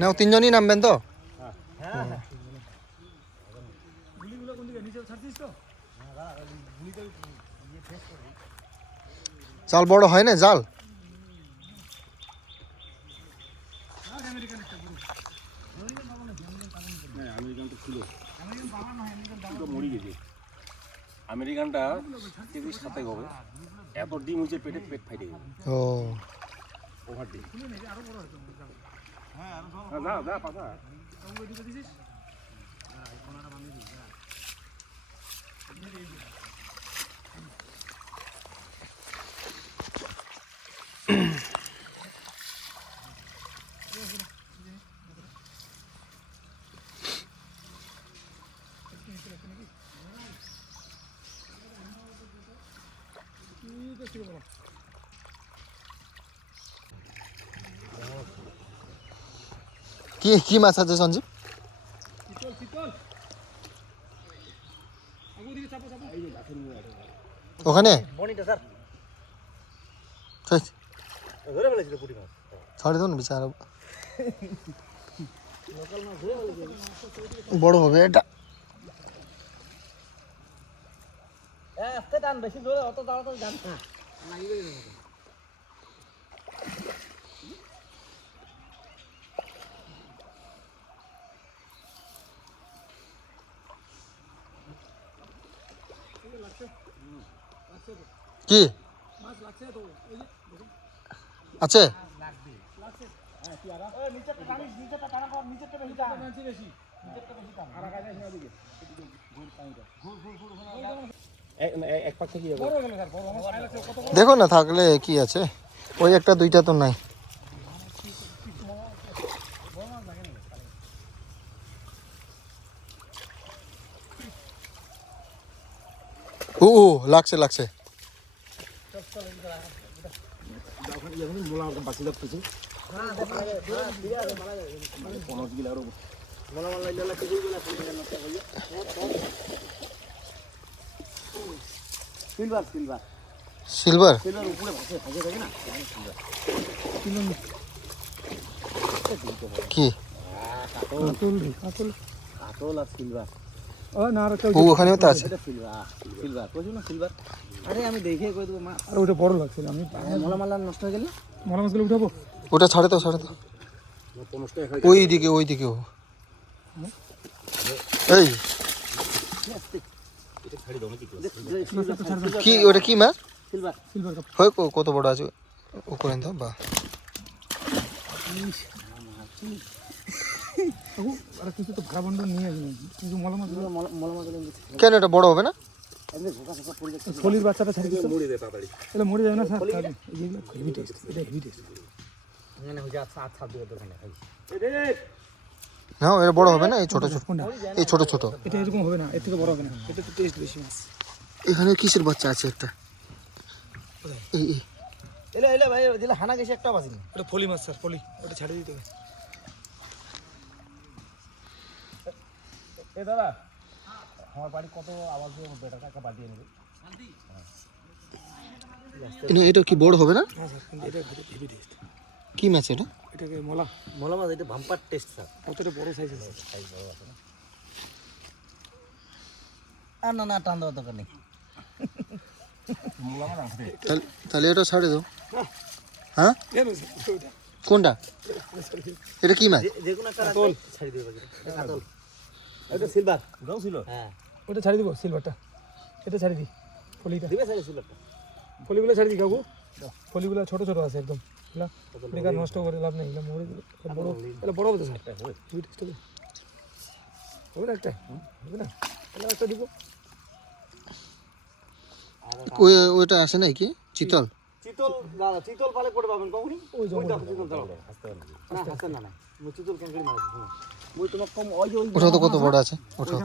নাও তিনজনই নামবেন তো? জাল বড় হয় না জাল? আমেরিকানটা কেজি 7 হবে, এত ডিম হচ্ছে পেটে, পেট ফাইটে যাবে। ও ওভার ডিম। যা যা পাতা কি কি মাছ আছে সঞ্জীব? ওখানে ছাড়ে দাও না বিচার, বড় হবে এটা। কি আছে? দেখো না থাকলে কি আছে, ওই একটা দুইটা তো নাই। ও লাগছে লাগছে। সিলভার কি? ওখানেও তো আছে। আরে আমি দেখে কই দেবো মা, আরে ওটা বড় লাগছিল, আমি মলা মালা নষ্ট হয়ে গেল, মলা মাছগুলো উঠাবো। ওটা ছাড়ে তো ছাড়ে তো, ওই দিকে ওই দিকে। এই কি ওটা কি মাছ? সিলভার সিলভার কাপ হয় কত বড় আছে ও করেন তো বা। আরে কিছু তো ভাড়া বন্ধ নিয়ে আসবেন, কিন্তু মলা মাছগুলো কেন এটা বড় হবে না? ফলির বাচ্চাটা ছাড়ি দিতে মরে যায় তাড়াতাড়ি, এটা মরে যাবে না স্যার? এগুলো হেভি টেস্ট, এটা হেভি টেস্ট। মানে হয়ে যায় আচ্ছা দিয়ে দোকানে খাই। না এটা বড় হবে না, এই ছোট ছোট, এই ছোট ছোট এটা এরকম হবে না, এর থেকে বড় হবে না, এটা তো টেস্ট বেশি মাছ। এখানে কিসের বাচ্চা আছে একটা? এই এই এলা এলা ভাই দিলা হানা গেছে একটা বাজিনি, এটা ফলি মাছ স্যার, ফলি, ওটা ছাড়ি দিতে হবে। এ দাদা আমার বাড়ি কত আওয়াজ দিয়ে মধ্যে টাকা বাড়িয়ে নেবে। এটা কি বড় হবে না? হ্যাঁ স্যার, কিন্তু এটা হেভি টেস্ট। কি মাছ এটা? এটাকে মলা মলা মাছ, এটা ভাম্পার টেস্ট স্যার, কতটা বড় সাইজ আছে, সাইজ বড় আছে না? আর না না টান দেওয়ার দরকার নেই, মলা মাছ আছে। তাহলে এটা ছাড়ে দাও। হ্যাঁ কোনটা? এটা কি মাছ? যে কোনো একটা কাতল ছাড়ি দিও, এটা কাতল, এটা সিলভার গাও ছিল। হ্যাঁ ওটা ছাড়ি দিব, সিলভারটা এটা ছাড়ি দি, ফলিটা দিবে ছাড়ি, সিলভারটা ফলিগুলো ছাড়ি দি কাকু, ফলিগুলো ছোট ছোট আছে একদম, না বেকার নষ্ট করে লাভ নেই, এটা মরে বড়, এটা বড় হবে স্যার, দুই টেস্ট হবে, হবে না একটা, হবে না তাহলে একটা দিব। ওই ওইটা আসে নাই কি চিতল? চিতল দাদা, চিতল পালে পড়ে পাবেন কখনই, ওই জঙ্গল চিতল দাও, না হাসতে না না চিতল ক্যাঙ্কারি মাছ আছে, ওই তোমার কম ওই যে ওটা তো কত বড় আছে ওটা।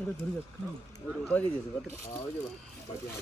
এটা ধরে যাচ্ছে